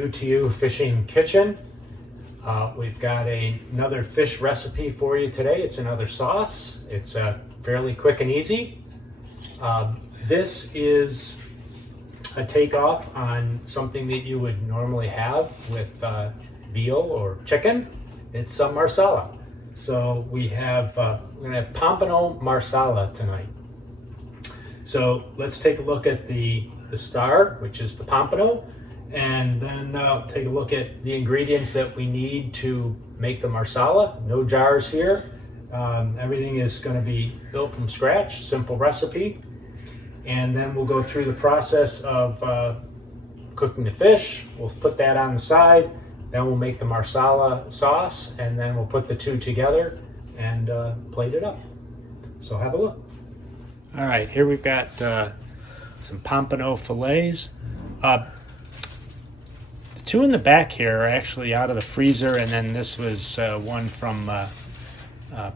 new to you fishing kitchen. We've got another fish recipe for you today. It's another sauce. It's fairly quick and easy. This is a takeoff on something that you would normally have with veal or chicken. It's some marsala. So we're gonna have Pompano marsala tonight. So let's take a look at the star, which is the Pompano, and then take a look at the ingredients that we need to make the marsala. No jars here. Everything is going to be built from scratch, simple recipe. And then we'll go through the process of cooking the fish. We'll put that on the side. Then we'll make the marsala sauce, and then we'll put the two together and plate it up. So have a look. All right, here we've got some Pompano fillets. The two in the back here are actually out of the freezer, and then this was one from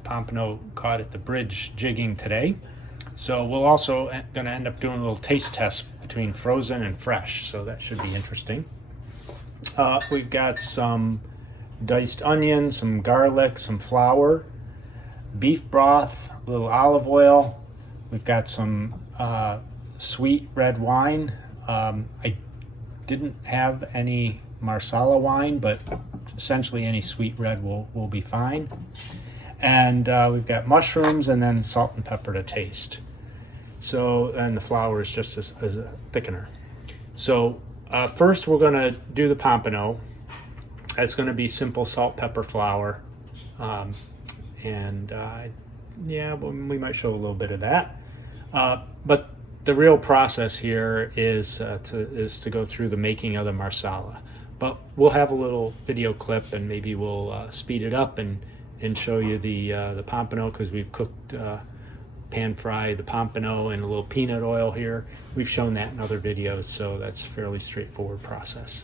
Pompano caught at the bridge jigging today. So we'll also going to end up doing a little taste test between frozen and fresh, so that should be interesting. We've got some diced onion, some garlic, some flour, beef broth, a little olive oil. We've got some sweet red wine. I didn't have any marsala wine, but essentially any sweet red will be fine. And we've got mushrooms and then salt and pepper to taste. So, and the flour is just as a thickener. So first we're gonna do the Pompano. That's gonna be simple salt, pepper, flour. Yeah, we might show a little bit of that. But the real process here is to go through the making of the marsala. But we'll have a little video clip, and maybe we'll speed it up and show you the Pompano, because we've cooked pan fry the Pompano in a little peanut oil here. We've shown that in other videos, so that's a fairly straightforward process.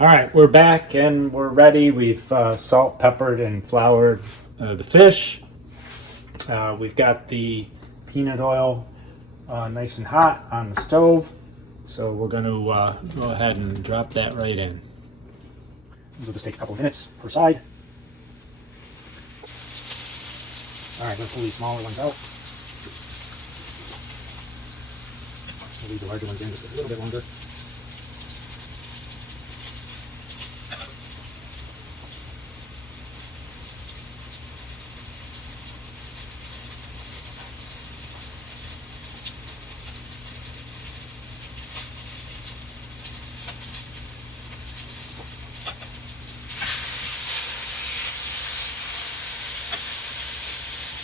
All right, we're back and we're ready. We've salt, peppered, and floured the fish. We've got the peanut oil nice and hot on the stove, so we're going to go ahead and drop that right in. We'll just take a couple of minutes per side. All right, let's pull these smaller ones out. We'll leave the larger ones in just a little bit longer.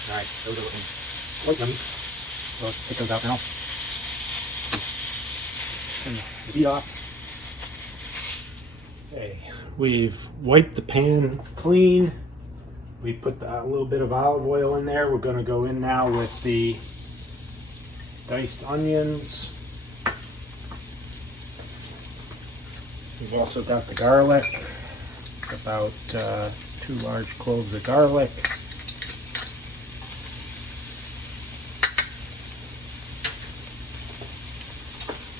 All right, those are looking quite yummy. So let's take those out now. Turn the heat off. Okay, we've wiped the pan clean. We put a little bit of olive oil in there. We're going to go in now with the diced onions. We've also got the garlic, about 2 large cloves of garlic.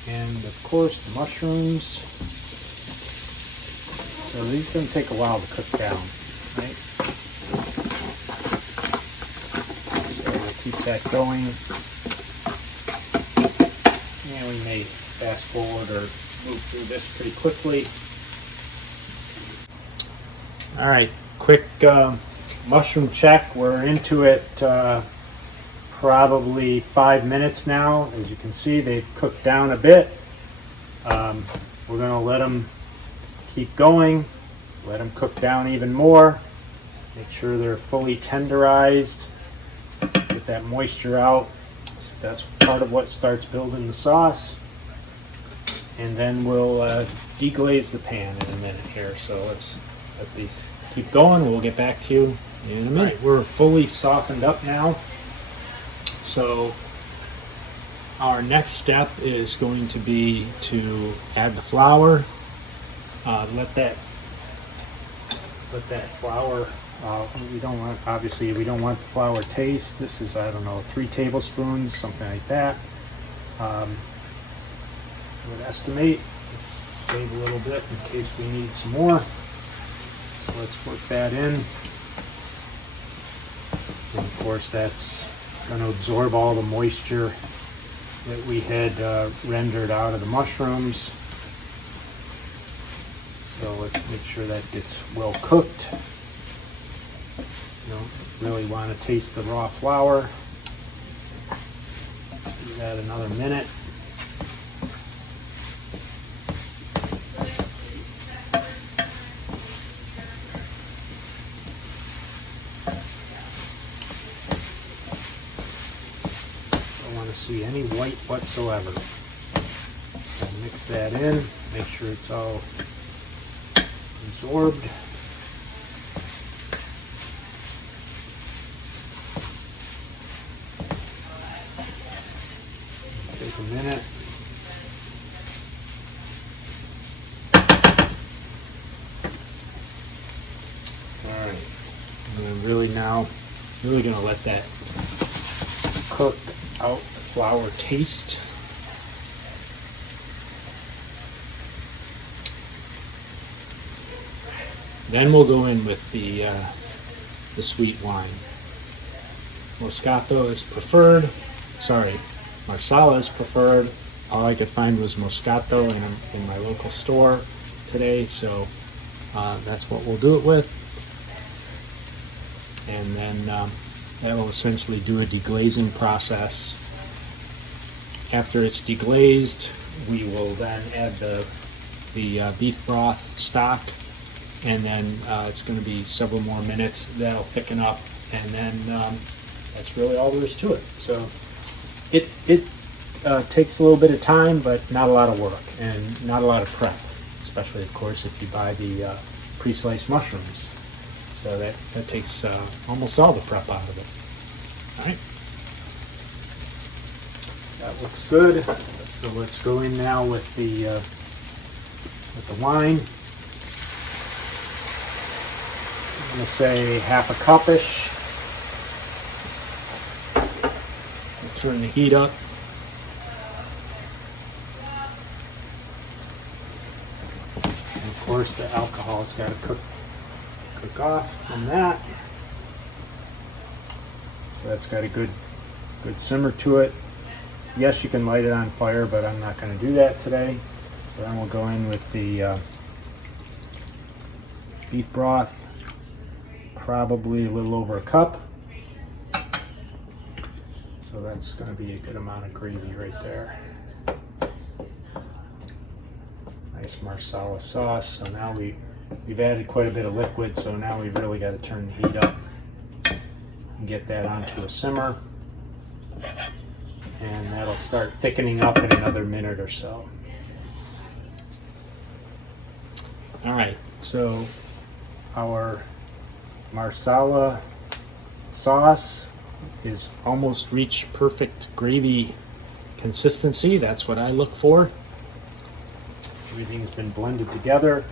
And of course the mushrooms. So these are going to take a while to cook down, right? So we'll keep that going. And we may fast forward or move through this pretty quickly. All right, quick mushroom check. We're into it probably 5 minutes now. As you can see, they've cooked down a bit. We're going to let them keep going, let them cook down even more, make sure they're fully tenderized, get that moisture out. So that's part of what starts building the sauce. And then we'll deglaze the pan in a minute here. So let's let these keep going. We'll get back to you in a minute. Right, we're fully softened up now. So our next step is going to be to add the flour. Let that flour. We don't want we don't want the flour taste. This is, I don't know, 3 tablespoons, something like that. I would estimate. save a little bit in case we need some more. So let's work that in. And of course that's going to absorb all the moisture that we had rendered out of the mushrooms. So let's make sure that gets well cooked. You don't really want to taste the raw flour. Give that another minute. Don't want to see any white whatsoever. So mix that in, make sure it's all absorbed. Take a minute. All right, I'm really going to let that cook out the flour taste. Then we'll go in with the sweet wine. Moscato is preferred. Sorry, Marsala is preferred. All I could find was Moscato in my local store today, so that's what we'll do it with. And then that will essentially do a deglazing process. After it's deglazed, we will then add the beef broth stock. And then it's going to be several more minutes. That'll thicken up, and then that's really all there is to it. So it takes a little bit of time, but not a lot of work and not a lot of prep, especially, of course, if you buy the pre-sliced mushrooms. So that takes almost all the prep out of it. All right, that looks good. So let's go in now with the wine. I'm going to say half a cup-ish. Turn the heat up. And of course the alcohol's got to cook off from that. So that's got a good simmer to it. Yes, you can light it on fire, but I'm not going to do that today. So then we'll go in with the beef broth. Probably a little over a cup. So that's going to be a good amount of gravy right there. Nice Marsala sauce. So now we've added quite a bit of liquid, so now we've really got to turn the heat up and get that onto a simmer. And that'll start thickening up in another minute or so. All right, so our Marsala sauce is almost reached perfect gravy consistency. That's what I look for. Everything's been blended together.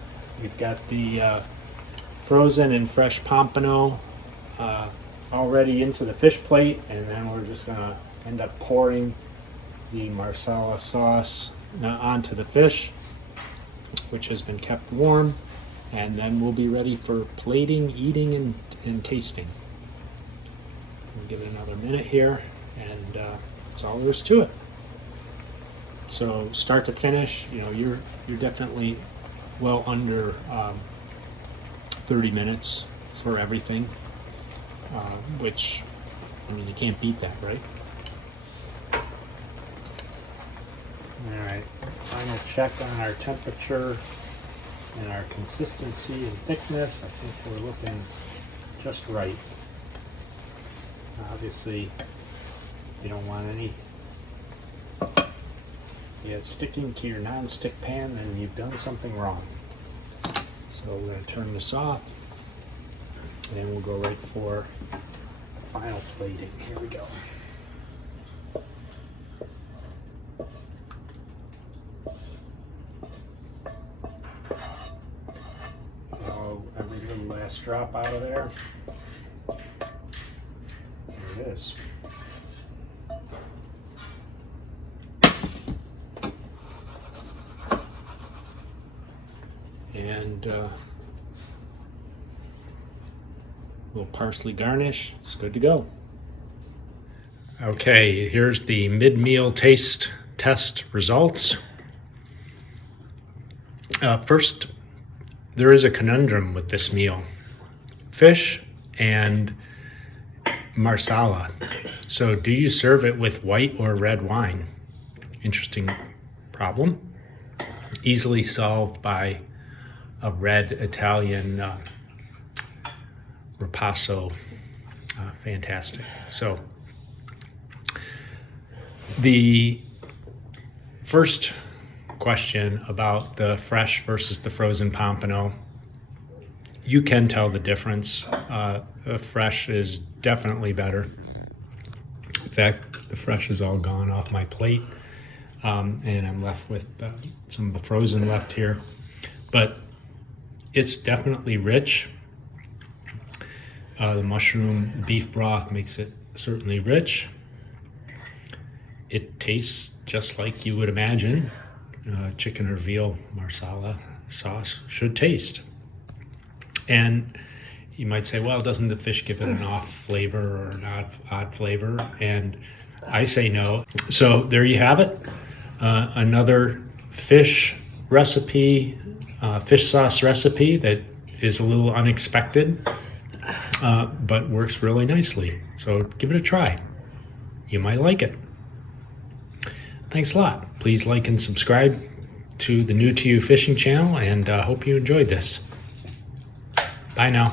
We've got the frozen and fresh Pompano already into the fish plate, and then we're just going to end up pouring the Marsala sauce onto the fish, which has been kept warm. And then we'll be ready for plating, eating, and tasting. We'll give it another minute here, and that's all there is to it. So start to finish, you're definitely well under 30 minutes for everything, which, you can't beat that, right? All right, final check on our temperature and our consistency and thickness. I think we're looking just right. Obviously, you don't want any sticking to your non-stick pan, then you've done something wrong. So we're going to turn this off, and we'll go right for final plating. Here we go. Every little last drop out of there. There it is. and little parsley garnish. It's good to go. Okay, here's the mid-meal taste test results. First, there is a conundrum with this meal. Fish and marsala. So do you serve it with white or red wine? Interesting problem. Easily solved by a red Italian ripasso. Fantastic. So the first question about the fresh versus the frozen pompano, you can tell the difference. The fresh is definitely better. In fact, the fresh is all gone off my plate, and I'm left with some of the frozen left here. But it's definitely rich. The mushroom beef broth makes it certainly rich. It tastes just like you would imagine chicken or veal marsala sauce should taste. And you might say, well, doesn't the fish give it an off flavor or an odd flavor? And I say no. So there you have it. Another fish recipe, fish sauce recipe that is a little unexpected, but works really nicely. So give it a try. You might like it. Thanks a lot. Please like and subscribe to the New to You Fishing channel, and hope you enjoyed this. Bye now.